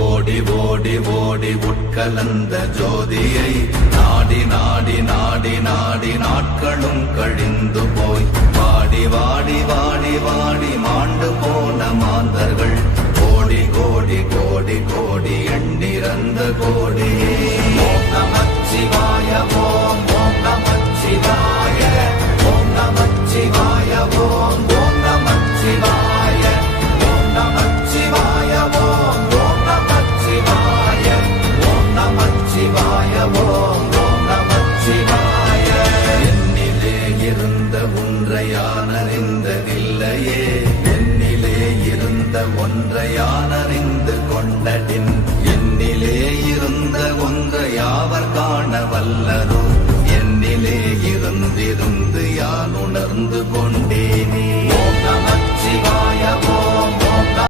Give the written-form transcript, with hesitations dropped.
ஓடி ஓடி ஓடி உட்கலந்த ஜோதியை நாடி நாடி நாடி நாடி நாட்களும் கழிந்து போய் வாடி வாடி வாடி வாடி மாண்டு போன மாந்தர்கள் கோடி கோடி கோடி கோடி எண்ணிறந்த கோடி. ஓம் நமச்சிவாய ஓம் ஓம் நமச்சிவாய ஓம் நமச்சிவாய ஓம் ஓம் நமச்சிவாய ஓம் நமச்சிவாய ஓம் ஓம் நமச்சிவாய ஓம் நமச்சிவாய ஓம் ஓம் நமச்சிவாய. என்னிலே இருந்த ஒன்றை யான் அறிந்ததில்லையே, என்னிலே இருந்த ஒன்றை யான் அறிந்து கொண்டடின், என்னிலே இருந்த ஒன்றை யாவர் காண வல்லரோ, என்னிலே இருந்திருந்து யான் உணர்ந்து கொண்டேனே.